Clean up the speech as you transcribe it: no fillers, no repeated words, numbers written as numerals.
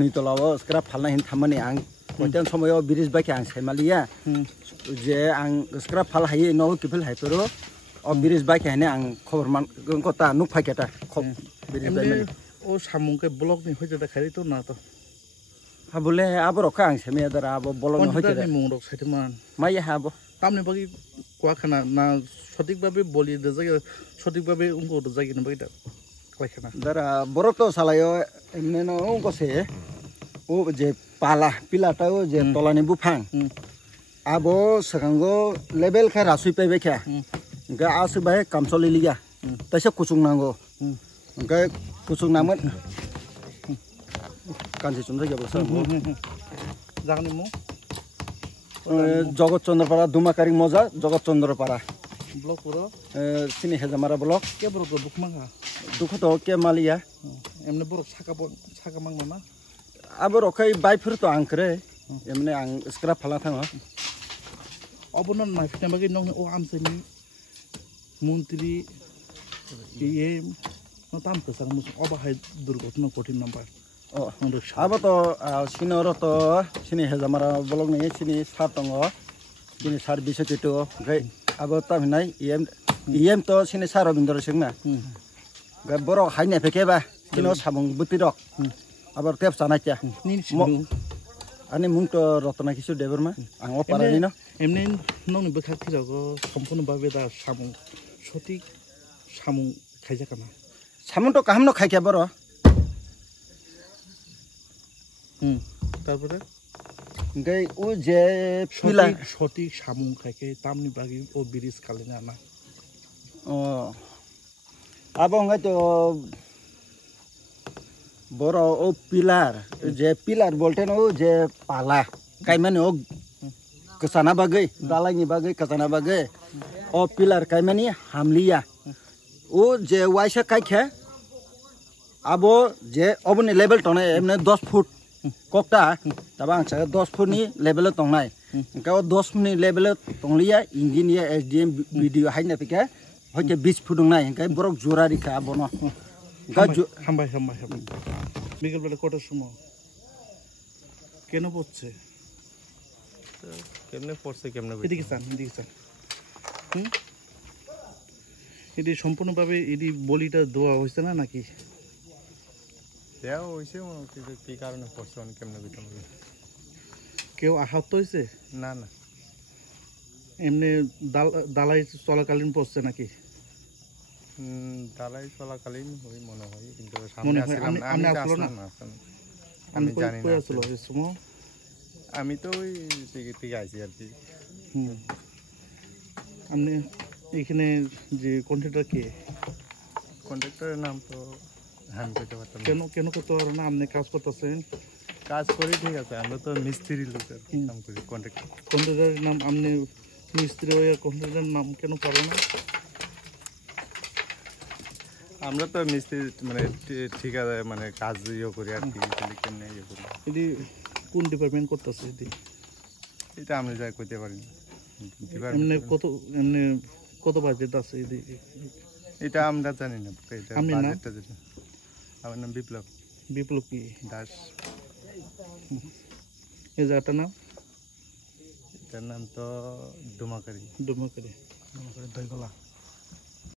नितलाव scrap Falna हिन थामानि आं कोइतान समयो ब्रिज बाइके आं साइमालिया जे आं स्क्राप फाल हायो नो किफिल हाइतरो ओ ब्रिज बाइके हाने आं खबर मान गंकता नुक फाइकेटा खब ब्रिज बाइके ओ सामुं के ब्लॉक नि होइते देखाइ तो ना तो हा बोले आबो रखा आं सेमे दरा आबो ब्लॉक नि होइते मुं रक साइतमान माय हाबो तामने बागि कोआ खाना ना सঠিকভাবে বলি দে জায়গা সঠিকভাবে উঙ্গো জায়গা না বাগিটা কয়খানা दरा बरक तो सालायो एमने नो उंकोसे ओ जे पाला पिलाटा ओ जे तलानि बुफां आबो सगांगो लेभेल खा रासुइ पाइबे खा गा आसु बाय कामसलि लिया तैसे कुचुं नांगो गा कुचुं नामोन कानसे चुन जायगा बस जागनि मु जगत चंद्रपाड़ा दुमाकारि मजा जगत चंद्रपाड़ा ब्लॉक पुरो सिनि हेजामारा ब्लॉक के ब्लॉक बुक मांगा दुखु तो के मालिया एमने ब्लॉक साका मांगो ना आबो रखै बाइफोर तो आंकरे एमने आं स्क्राप फाला थाङो अबनो नायफिना बागि नों ओ आमसेनि मन्त्रि ये न ताम कसां मुस अबाहाय दुर्घटना कठिन नम्बर अब तो सिनर तो सिनि हेजामारा ब्लॉक नि सिनि सार दङ सिनि सार बिसे केटो गै अब तामिनाय इएम तो सिनि सार रबिन्द्र सिंह ना गै बर हाइने फेकेबा सिनो साबुं बुतिरक अब टेप जानायया आनि मुं तो रत्ना किशोर देबरमा आं अपारानि न एमने नोंनि बोखाथिरागो सम्पूर्ण भाबे दा सामुं सठिक सामुं खाइजाखाना सामुं तो काहाम न खाइखा बर তারপরে গই ও যে পিলা সঠিক সামুং খাইকে তামনি বাগি ও ব্রিজ কালেনা না ও আবং তো বড় ও পিলার যে পিলার বলতে ও যে পালা কাইমানে ও কসানা বাগৈ দালাইনি বাগৈ কসানা বাগৈ ও পিলার কাইমানি হামলিয়া ও যে ওয়াইসা কাইখা আবো যে অবনি লেভেল টনে এমনে 10 foot kokta tabang sa 10 foot नि लेभेल तंनाय का 10 फुट नि लेभेल तंलिया इंजिनियर एसडीएम वीडियो हाइना पिका हयते 20 फुट नाय का बरक जोरारि का बनो का हामबाय बिगल बेला कटा सुनो केन পড়ছে কেমনে পড়ছে কেমনে এদিকে চান এটি সম্পূর্ণভাবে এটি বলিটা দেওয়া হইছে না নাকি দেওয়া হইছে কি কারণে পড়ছে অনেক কেমনে বিতম কেউ আহত হইছে না না এমনি দালাই চলাকালীন পড়ছে নাকি দালাই চলাকালীন হই মনে হয় কিন্তু সামনে আসলাম না আমি আসলাম না আমি জানি না আসলো এই সময় আমি তো ওই থেকে আইছি আর কি আপনি এখানে যে কন্ট্রাক্টর কে কন্ট্রাক্টরের নাম তো আমি কইতে পারতাম কেন করতে পারো না আপনি কাজ করতেছেন কাজ করি ঠিক আছে আমরা তো মিস্ত্রি লোক কাম করি কন্ট্রাক্টরের নাম আপনি মিস্ত্রি হয়ে কন্ট্রাক্টরের নাম কেন পারো না আমরা তো মিস্ত্রি মানে ঠিক আছে মানে কাজ করি আর কি কেমনে করি এটি কোন ডিপার্টমেন্ট করতেছে এটা আমি যাই কইতে পারি না এমনি কত বাজেট আছে এটা আমরা জানি না এটা বাজেটটা যেটা আমার নাম বিপ্লব কি দাস এই জায়গাটার নাম এটার নাম তো দুমাকারি দইগলা